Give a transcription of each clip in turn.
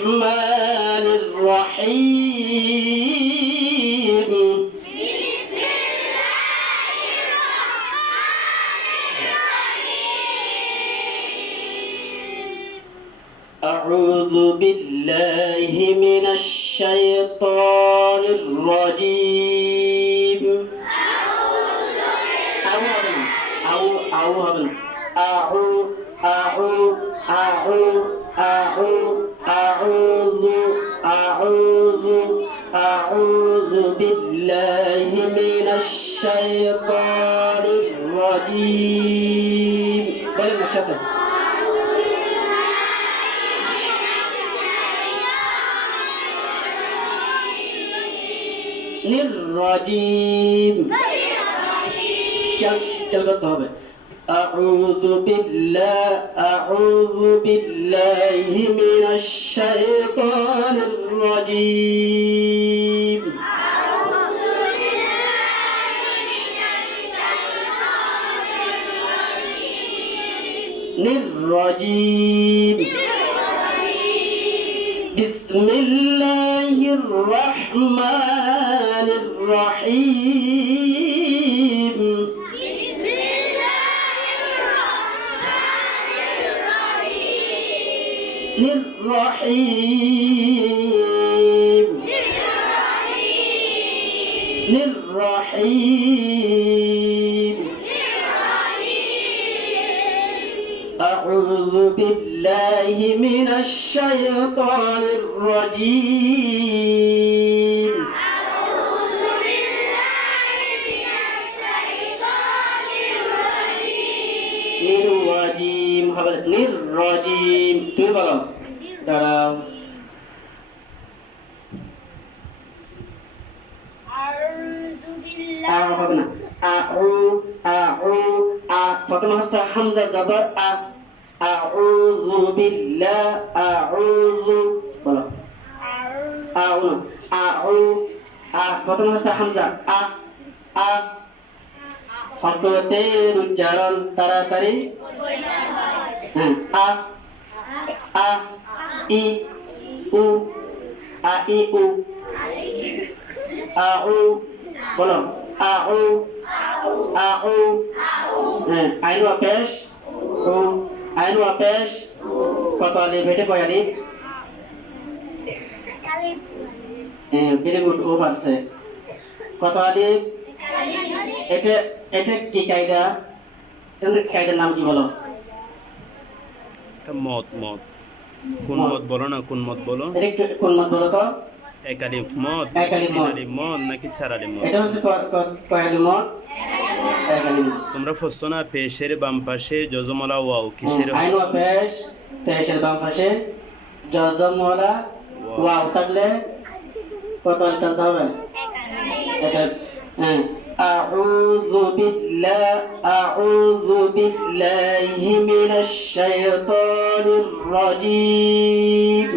الرحمن الرحيم أعوذ بالله من الشيطان الرجيم أعوذ بالله من الشيطان الرجيم الرجيم أعوذ بالله من الشيطان الرجيم بسم الله الرحمن الرحيم للرحيم أعوذ بالله من الشيطان الرجيم নির্রজিম তুমি বলো দাঁড়াও হবে না প্রথম হচ্ছে হামজা জবর আউযু বিল্লাহ আউযু বলো প্রথম হচ্ছে হামজা হরকতের উচ্চারণ তাড়াতাড়ি ই উ আউ বলো আউ আইনু পেশ কত আলিফ হেঁটে কয় আলিফ ভেরি গুড ও পারছে কত আলিফ এটা কি কায়দা কায়দার নাম কি বলো মত কোন মত বলো না কোন মত বলো এটা কোন মত বলো তো এক আলিফ মত নাকি চার আলিফ মত এটা হচ্ছে কয় আলিফ মত এক আলিফ তোমরা পড়ছো না পেশের বাম পাশে জজমলা ওয়াও কিসের আইনু পেশ পেশের বাম পাশে জজমলা ওয়াও থাকলে কত আলিফ টানতে হবে أعوذ بالله من الشيطان الرجيم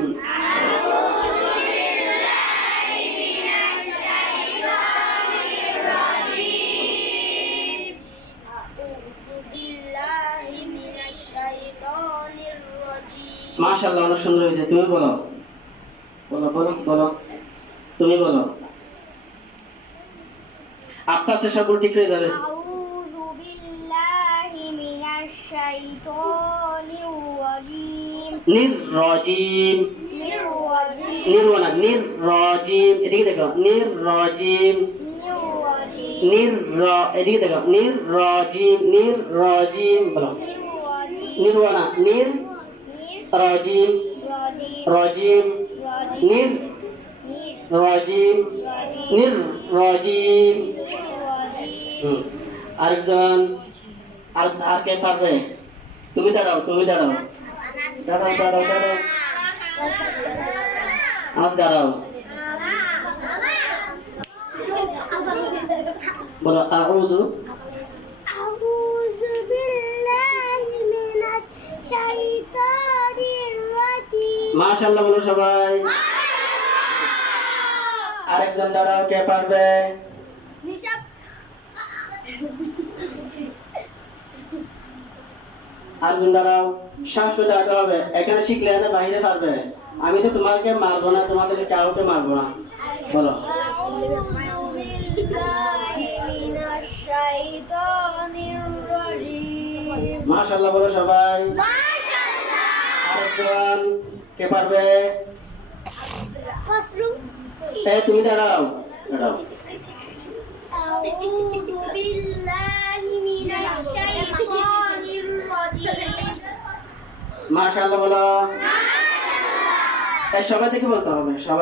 মাশাআল্লাহ অনেক সুন্দর হয়েছে তুমি বলো তুমি বলো আস্তে আস্তে সবগুলো ঠিক হয়ে যাবে আউযু বিল্লাহি মিনাশ শাইতানির রাজীম নির্রাজিম এদিকে দেখো নির্রাজিম এদিকে দেখো নির্রাজিম বলো নির্ওয়ানা রাজিম নির্রাজিম আরেকজন আর কে পারবে তুমি দাঁড়াও দাঁড়াও বলো আউযু বিল্লাহি মিনাশ শাইতানির রাজীম মাশাআল্লাহ বলো সবাই আরেকজন দাঁড়াও কে পারবে আর জুন্ডারাও শ্বাস করে দাঁড়াতে হবে। এখানে শিখলে না বাইরে পারবে। আমি তো তোমাকে মারবো না, তোমাদের কাউকে মারবো না। বলো মাশাআল্লাহ বলো সবাই। আরেকজন কে পারবে? এই তুমি দাঁড়াও, দাঁড়াও। أعوذ بالله من الشيطان الرجيم মাশাআল্লাহ বলো। এই সবাই থেকে বলতে হবে, সবাই।